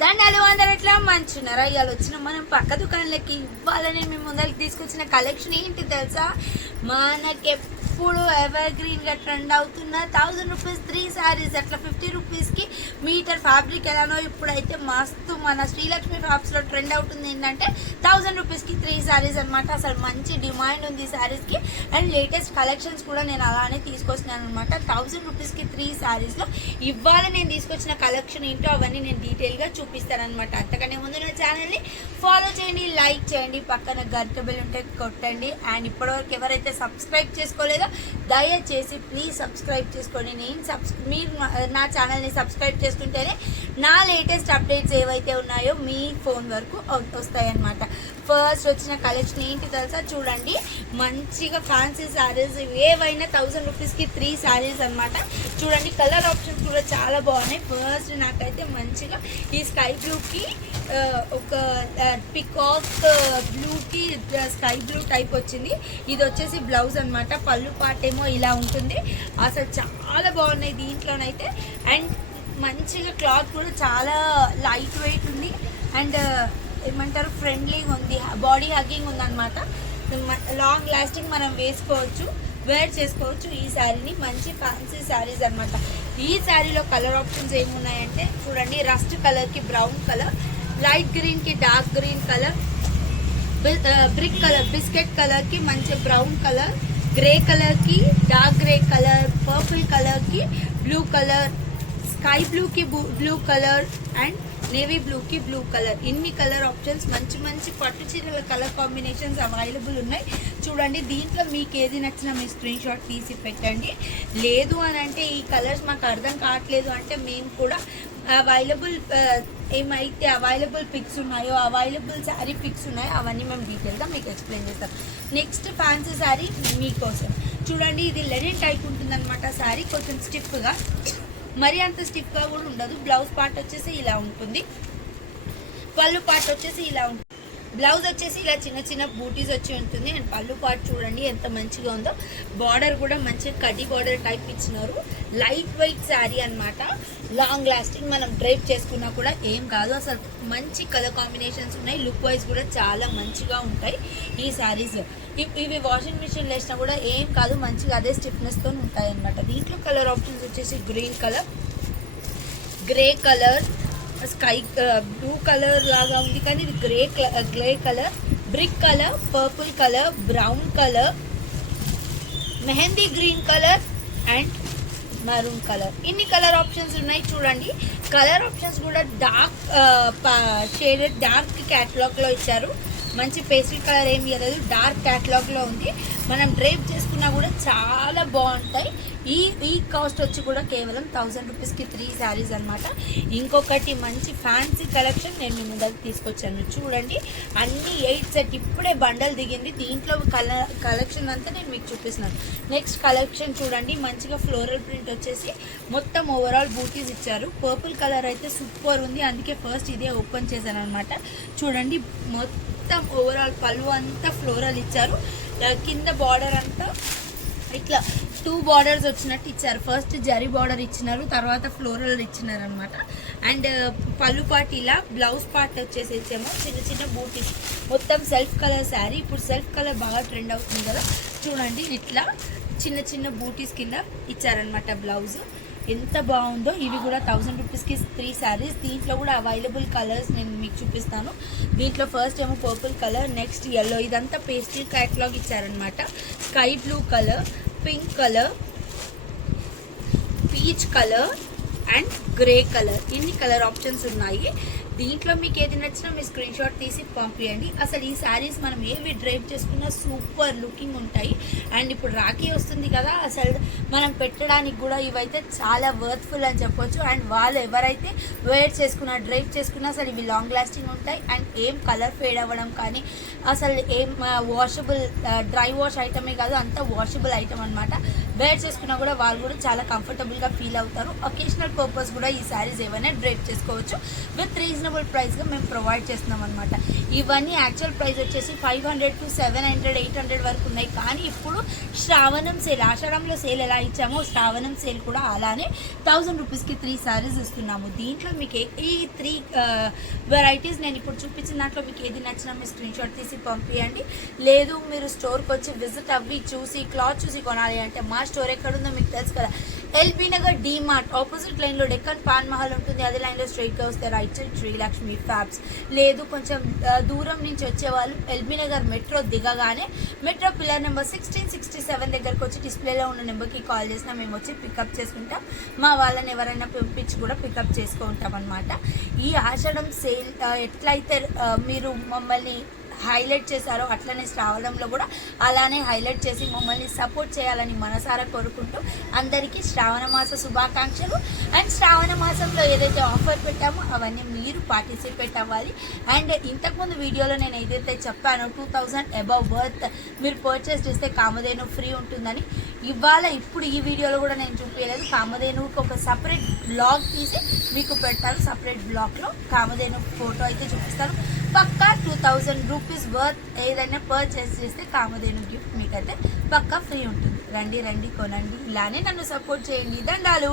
దండాలు అందరూ ఎట్లా మంచున్నారా? ఇవాళ వచ్చిన మనం పక్క దుకాణాలకి ఇవ్వాలని మేము ముందరికి తీసుకొచ్చిన కలెక్షన్ ఏంటి తెలుసా? మనకెప్పుడు ఎవర్ గ్రీన్ గా ట్రెండ్ అవుతున్న 1000 రూపీస్ 3 శారీస్, అట్లా 50 రూపీస్ కి మీటర్ ఫ్యాబ్రిక్ ఎలానో ఇప్పుడైతే మస్తు మన శ్రీలక్ష్మి ఫ్యాబ్స్ లో ట్రెండ్ అవుతుంది. ఏంటంటే 1000 రూపీస్ కి 3 శారీస్ అనమాట. అసలు మంచి డిమాండ్ ఉంది శారీస్ కి. అండ్ లేటెస్ట్ కలెక్షన్స్ కూడా నేను అలానే తీసుకొచ్చినాను అనమాట. 1000 రూపీస్ కి 3 శారీస్ లో ఇవాళ నేను తీసుకొచ్చిన కలెక్షన్ ఏంటో అవన్నీ నేను డీటెయిల్ గా చూపిస్తానమాట. అంతకనే ముందు నా ఛానల్ ని ఫాలో చేయండి, లైక్ చేయండి, పక్కన గంట బెల్ ఉంటే కొట్టండి. అండ్ ఇప్పటివరకు ఎవరైతే సబ్స్క్రైబ్ చేసుకోలేదో దయచేసి ప్లీజ్ సబ్స్క్రైబ్ చేసుకోండి. మీరు నా ఛానల్ని సబ్స్క్రైబ్ చేసుకుంటేనే నా లేటెస్ట్ అప్డేట్స్ ఏవైతే ఉన్నాయో మీ ఫోన్ వరకు వస్తాయన్నమాట. ఫస్ట్ వచ్చిన కలెక్షన్ ఏంటి తెలుసా? చూడండి, మంచిగా ఫ్యాన్సీ శారీస్ ఏవైనా 1000 రూపీస్కి 3 శారీస్ అనమాట. చూడండి, కలర్ ఆప్షన్స్ కూడా చాలా బాగున్నాయి. ఫస్ట్ నాకైతే మంచిగా ఈ స్కై బ్లూకి ఒక పికాక్ బ్లూకి స్కై బ్లూ టైప్ వచ్చింది. ఇది వచ్చేసి బ్లౌజ్ అనమాట. పళ్ళు పార్ట్ ఏమో ఇలా ఉంటుంది. అసలు చాలా బాగున్నాయి దీంట్లోనైతే. అండ్ మంచిగా క్లాత్ కూడా చాలా లైట్ వెయిట్ ఉంది. అండ్ ఏమంటారు, ఫ్రెండ్లీగా ఉంది, బాడీ హగ్గింగ్ ఉందన్నమాట. లాంగ్ లాస్టింగ్ మనం వేర్ చేసుకోవచ్చు ఈ శారీని. మంచి ఫ్యాన్సీ శారీస్ అనమాట. ఈ శారీలో కలర్ ఆప్షన్స్ ఏమున్నాయంటే చూడండి, రస్ట్ కలర్కి బ్రౌన్ కలర్, లైట్ గ్రీన్కి dark green colour, brick colour biscuit కలర్కి మంచి బ్రౌన్ కలర్, గ్రే కలర్కి డార్క్ గ్రే కలర్, పర్పుల్ కలర్కి బ్లూ కలర్, స్కై బ్లూకి బ్లూ కలర్ అండ్ నేవీ బ్లూకి బ్లూ కలర్. ఇన్ని కలర్ ఆప్షన్స్, మంచి మంచి పట్టు చీరల కలర్ కాంబినేషన్స్ అవైలబుల్ ఉన్నాయి. చూడండి, దీంట్లో మీకు ఏది నచ్చినా మీ స్క్రీన్ షాట్ తీసి పెట్టండి. లేదు అని అంటే ఈ కలర్స్ మాకు అర్థం కావట్లేదు అంటే మేము కూడా ఏమైతే అవైలబుల్ పిక్స్ ఉన్నాయో, అవైలబుల్ శారీ పిక్స్ ఉన్నాయో అవన్నీ మేము డీటెయిల్గా మీకు ఎక్స్ప్లెయిన్ చేస్తాం. నెక్స్ట్ ఫ్యాన్సీ శారీ మీకోసం. చూడండి, ఇది లెనిన్ టైప్ ఉంటుందన్నమాట. శారీ కొంచెం స్టిఫ్గా, మరి అంత స్టిఫ్గా కూడా ఉండదు. బ్లౌజ్ పార్ట్ వచ్చేసి ఇలా ఉంటుంది, పళ్ళు పార్ట్ వచ్చేసి ఇలా ఉంటుంది. బ్లౌజ్ వచ్చేసి ఇలా చిన్న చిన్న బూటీస్ వచ్చి ఉంటుంది. అండ్ పళ్ళు పార్ట్ చూడండి ఎంత మంచిగా ఉందో. బార్డర్ కూడా మంచిగా కడ్డీ బార్డర్ టైప్ ఇచ్చినారు. లైట్ వెయిట్ శారీ అనమాట. లాంగ్ లాస్టింగ్, మనం డ్రైప్ చేసుకున్నా కూడా ఏం కాదు. అసలు మంచి కలర్ కాంబినేషన్స్ ఉన్నాయి. లుక్ వైజ్ కూడా చాలా మంచిగా ఉంటాయి ఈ శారీస్. ఇవి వాషింగ్ మిషన్లో వేసినా కూడా ఏం కాదు, మంచిగా అదే స్టిఫ్నెస్తో ఉంటాయి అనమాట. దీంట్లో కలర్ ఆప్షన్స్ వచ్చేసి green colour, grey colour, sky blue colour లాగా ఉంది కానీ ఇది grey colour, brick colour, purple colour, brown colour, mehndi green colour and maroon colour. ఇన్ని కలర్ ఆప్షన్స్ ఉన్నాయి. చూడండి, కలర్ ఆప్షన్స్ కూడా డార్క్ షేడెడ్ డార్క్ క్యాటలాగ్ లో ఇచ్చారు. మంచి పేస్టల్ కలర్ ఏమి ఇవ్వలేదు, డార్క్ క్యాటలాగ్ లో ఉంది. మనం డ్రైప్ చేసుకున్నా కూడా చాలా బాగుంటాయి. ఈ కాస్ట్ వచ్చి కూడా కేవలం 1000 రూపీస్కి 3 శారీస్ అనమాట. ఇంకొకటి మంచి ఫ్యాన్సీ కలెక్షన్ నేను మీ ముందరికి తీసుకొచ్చాను. చూడండి, అన్ని 8 సెట్ ఇప్పుడే బండల్ దిగింది. దీంట్లో కలెక్షన్ అంతా నేను మీకు చూపిస్తున్నాను. నెక్స్ట్ కలెక్షన్ చూడండి, మంచిగా ఫ్లోరల్ ప్రింట్ వచ్చేసి మొత్తం ఓవరాల్ బూటీస్ ఇచ్చారు. పర్పుల్ కలర్ అయితే సూపర్ ఉంది, అందుకే ఫస్ట్ ఇదే ఓపెన్ చేశాను అనమాట. చూడండి, మొత్తం ఓవరాల్ పళ్ళు అంతా ఫ్లోరల్ ఇచ్చారు. కింద బార్డర్ అంతా ఇట్లా 2 బార్డర్స్ వచ్చినట్టు ఇచ్చారు. ఫస్ట్ జరీ బార్డర్ ఇచ్చినారు, తర్వాత ఫ్లోరల్ ఇచ్చినారు అనమాట. అండ్ పళ్ళు పార్ట్ ఇలా, బ్లౌజ్ పార్ట్ వచ్చేసేమో చిన్న చిన్న బూటీస్. మొత్తం సెల్ఫ్ కలర్ శారీ. ఇప్పుడు సెల్ఫ్ కలర్ బాగా ట్రెండ్ అవుతుంది కదా. చూడండి, ఇట్లా చిన్న చిన్న బూటీస్ కింద ఇచ్చారనమాట బ్లౌజ్. ఎంత బాగుందో. ఇవి కూడా 1000 రూపీస్కి 3 శారీస్. దీంట్లో కూడా అవైలబుల్ కలర్స్ నేను మీకు చూపిస్తాను. దీంట్లో ఫస్ట్ ఏమో పర్పుల్ కలర్, నెక్స్ట్ ఎల్లో. ఇదంతా పేస్టల్ క్యాటలాగ్ ఇచ్చారనమాట. Sky blue colour, pink colour, peach colour and grey colour. ఇన్ని కలర్ ఆప్షన్స్ ఉన్నాయి. దీంట్లో మీకు ఏది నచ్చినా మీ స్క్రీన్ షాట్ తీసి పంపించండి. అసలు ఈ శారీస్ మనం ఏవి డ్రైప్ చేసుకున్నా సూపర్ లుకింగ్ ఉంటాయి. అండ్ ఇప్పుడు రాఖీ వస్తుంది కదా, అసలు మనం పెట్టడానికి కూడా ఇవైతే చాలా వర్త్ఫుల్ అని చెప్పొచ్చు. అండ్ వాళ్ళు ఎవరైతే వేర్ చేసుకున్నా, డ్రైప్ చేసుకున్నా అసలు ఇవి లాంగ్ లాస్టింగ్ ఉంటాయి. అండ్ ఏం కలర్ ఫేడ్ అవ్వడం కానీ, అసలు ఏం వాషబుల్ డ్రై వాష్ ఐటమే కాదు, అంతా వాషబుల్ ఐటమ్ అనమాట. వేర్ చేసుకున్నా కూడా వాళ్ళు కూడా చాలా కంఫర్టబుల్గా ఫీల్ అవుతారు. ఒకేషనల్ పర్పస్ కూడా ఈ శారీస్ ఏమైనా డ్రైప్ చేసుకోవచ్చు విత్ రీజనబుల్ రీజనబుల్ ప్రైస్గా మేము ప్రొవైడ్ చేస్తున్నాం అనమాట. ఇవన్నీ యాక్చువల్ ప్రైస్ వచ్చేసి 500 to 700, 800 వరకు ఉన్నాయి. కానీ ఇప్పుడు శ్రావణం సేల్, ఆషాఢంలో సేల్ ఎలా ఇచ్చామో శ్రావణం సేల్ కూడా అలానే 1000 రూపీస్కి 3 సారీస్ ఇస్తున్నాము. దీంట్లో మీకు ఈ 3 వెరైటీస్ నేను ఇప్పుడు చూపించిన దాంట్లో మీకు ఏది నచ్చినా మీరు స్క్రీన్ షాట్ తీసి పంపించండి. లేదు మీరు స్టోర్కి వచ్చి విజిట్ అవ్వి చూసి క్లాత్ చూసి కొనాలి అంటే మా స్టోర్ ఎక్కడుందో మీకు తెలుసు కదా, ఎల్బీ నగర్ డీమార్ట్ ఆపోజిట్ లైన్లో డెక్కన్ పాన్ మహల్ ఉంటుంది. అదే లైన్లో స్ట్రైట్గా వస్తే రైట్ సైడ్ శ్రీలక్ష్మి ఫ్యాబ్స్. లేదు కొంచెం దూరం నుంచి వచ్చేవాళ్ళు ఎల్బీ నగర్ మెట్రో దిగగానే మెట్రో పిల్లర్ నెంబర్ 1667 దగ్గరకు వచ్చి డిస్ప్లేలో ఉన్న నెంబర్కి కాల్ చేసినా మేము వచ్చి పికప్ చేసుకుంటాం. మా వాళ్ళని ఎవరైనా పంపించి కూడా పికప్ చేసుకుంటాం అనమాట. ఈ ఆషాఢం సేల్ ఎట్లయితే మీరు మమ్మల్ని హైలైట్ చేశారో అట్లనే శ్రావణంలో కూడా అలానే హైలైట్ చేసి మమ్మల్ని సపోర్ట్ చేయాలని మనసారా కోరుకుంటూ అందరికీ శ్రావణ మాస శుభాకాంక్షలు. అండ్ శ్రావణ మాసంలో ఏదైతే ఆఫర్ పెట్టామో అవన్నీ మీరు పార్టిసిపేట్ అవ్వాలి. అండ్ ఇంతకుముందు వీడియోలో నేను ఏదైతే చెప్పానో 2000 అబవ్ వర్త్ మీరు పర్చేస్ చేస్తే కామధేను ఫ్రీ ఉంటుందని, ఇవాళ ఇప్పుడు ఈ వీడియోలో కూడా నేను చూపించలేదు. కామధేనుకి ఒక సపరేట్ బ్లాగ్ తీసి మీకు పెడతాను. సపరేట్ బ్లాగ్లో కామధేను ఫోటో అయితే చూపిస్తాను. పక్కా 2000 రూపీస్ వర్త్ ఏదైనా పర్చేస్ చేస్తే కామధేను గిఫ్ట్ మీకైతే పక్కా ఫ్రీ ఉంటుంది. రండి రండి కొనండి, ఇలానే నన్ను సపోర్ట్ చేయండి. దండాలు.